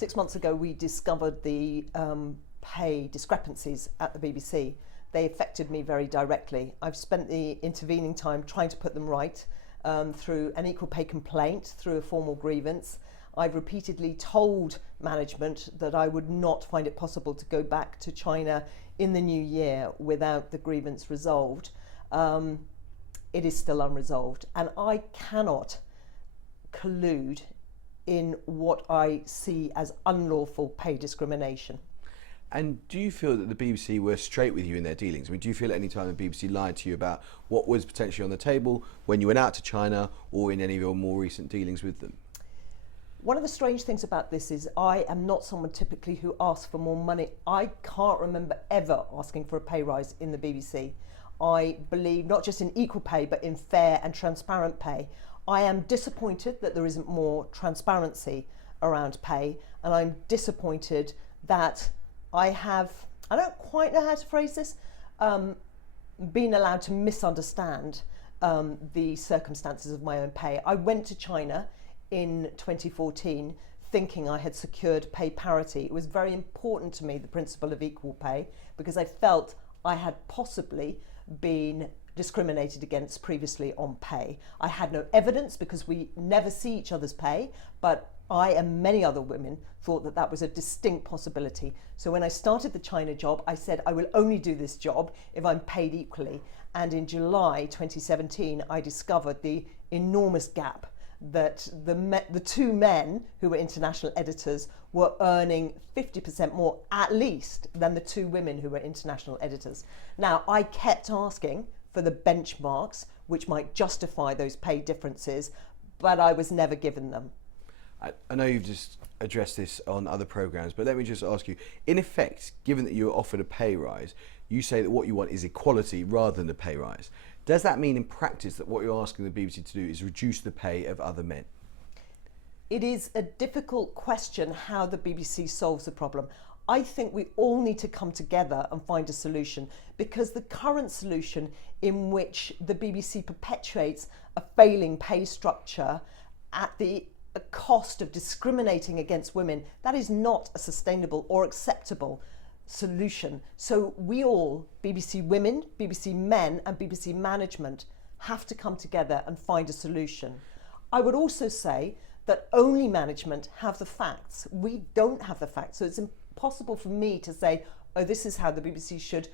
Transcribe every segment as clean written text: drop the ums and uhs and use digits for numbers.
6 months ago, we discovered the pay discrepancies at the BBC. They affected me very directly. I've spent the intervening time trying to put them right through an equal pay complaint, through a formal grievance. I've repeatedly told management that I would not find it possible to go back to China in the new year without the grievance resolved. It is still unresolved, and I cannot collude in what I see as unlawful pay discrimination. And do you feel that the BBC were straight with you in their dealings? I mean, do you feel at any time the BBC lied to you about what was potentially on the table when you went out to China or in any of your more recent dealings with them? One of the strange things about this is I am not someone typically who asks for more money. I can't remember ever asking for a pay rise in the BBC. I believe not just in equal pay, but in fair and transparent pay. I am disappointed that there isn't more transparency around pay, and I'm disappointed that I don't quite know how to phrase this, been allowed to misunderstand the circumstances of my own pay. I went to China in 2014 thinking I had secured pay parity. It was very important to me, the principle of equal pay, because I felt I had possibly been discriminated against previously on pay. I had no evidence because we never see each other's pay, but I and many other women thought that that was a distinct possibility. So when I started the China job, I said I will only do this job if I'm paid equally. And in July 2017, I discovered the enormous gap that the two men who were international editors were earning 50% more at least than the two women who were international editors. Now, I kept asking for the benchmarks which might justify those pay differences, but I was never given them. I know you've just addressed this on other programs, but let me just ask you, in effect, given that you were offered a pay rise, you say that what you want is equality rather than a pay rise. Does that mean in practice that what you're asking the BBC to do is reduce the pay of other men? It is a difficult question how the BBC solves the problem. I think we all need to come together and find a solution, because the current solution in which the BBC perpetuates a failing pay structure at the cost of discriminating against women, that is not a sustainable or acceptable solution. So we all, BBC women, BBC men and BBC management, have to come together and find a solution. I would also say that only management have the facts. We don't have the facts, so it's impossible for me to say, oh, this is how the BBC should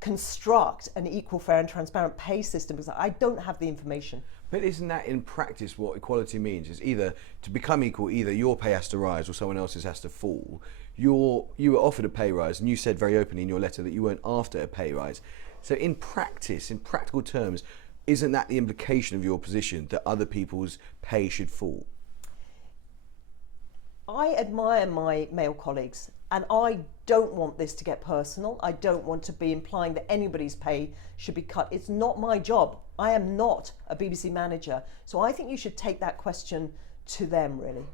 construct an equal, fair and transparent pay system, because I don't have the information. But isn't that in practice what equality means? Is either to become equal, either your pay has to rise or someone else's has to fall. You were offered a pay rise and you said very openly in your letter that you weren't after a pay rise. So in practice, in practical terms, isn't that the implication of your position, that other people's pay should fall? I admire my male colleagues, and I don't want this to get personal. I don't want to be implying that anybody's pay should be cut. It's not my job. I am not a BBC manager. So I think you should take that question to them, really.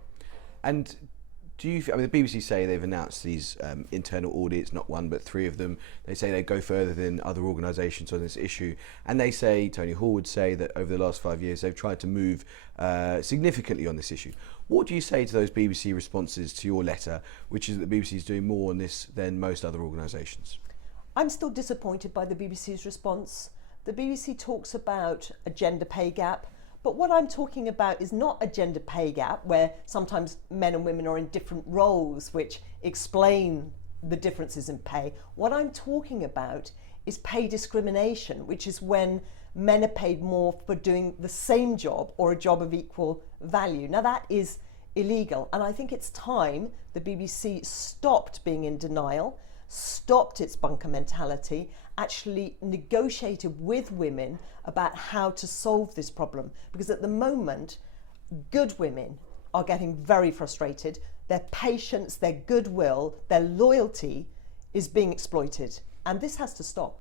And do you, I mean, the BBC say they've announced these internal audits, not one but three of them. They say they go further than other organisations on this issue, and they say, Tony Hall would say, that over the last 5 years they've tried to move significantly on this issue. What do you say to those BBC responses to your letter, which is that the BBC is doing more on this than most other organisations? I'm still disappointed by the BBC's response. The BBC talks about a gender pay gap, but what I'm talking about is not a gender pay gap where sometimes men and women are in different roles which explain the differences in pay. What I'm talking about is pay discrimination, which is when men are paid more for doing the same job or a job of equal value. Now that is illegal, and I think it's time the BBC stopped being in denial, stopped its bunker mentality, actually negotiated with women about how to solve this problem. Because at the moment, good women are getting very frustrated. Their patience, their goodwill, their loyalty is being exploited. And this has to stop.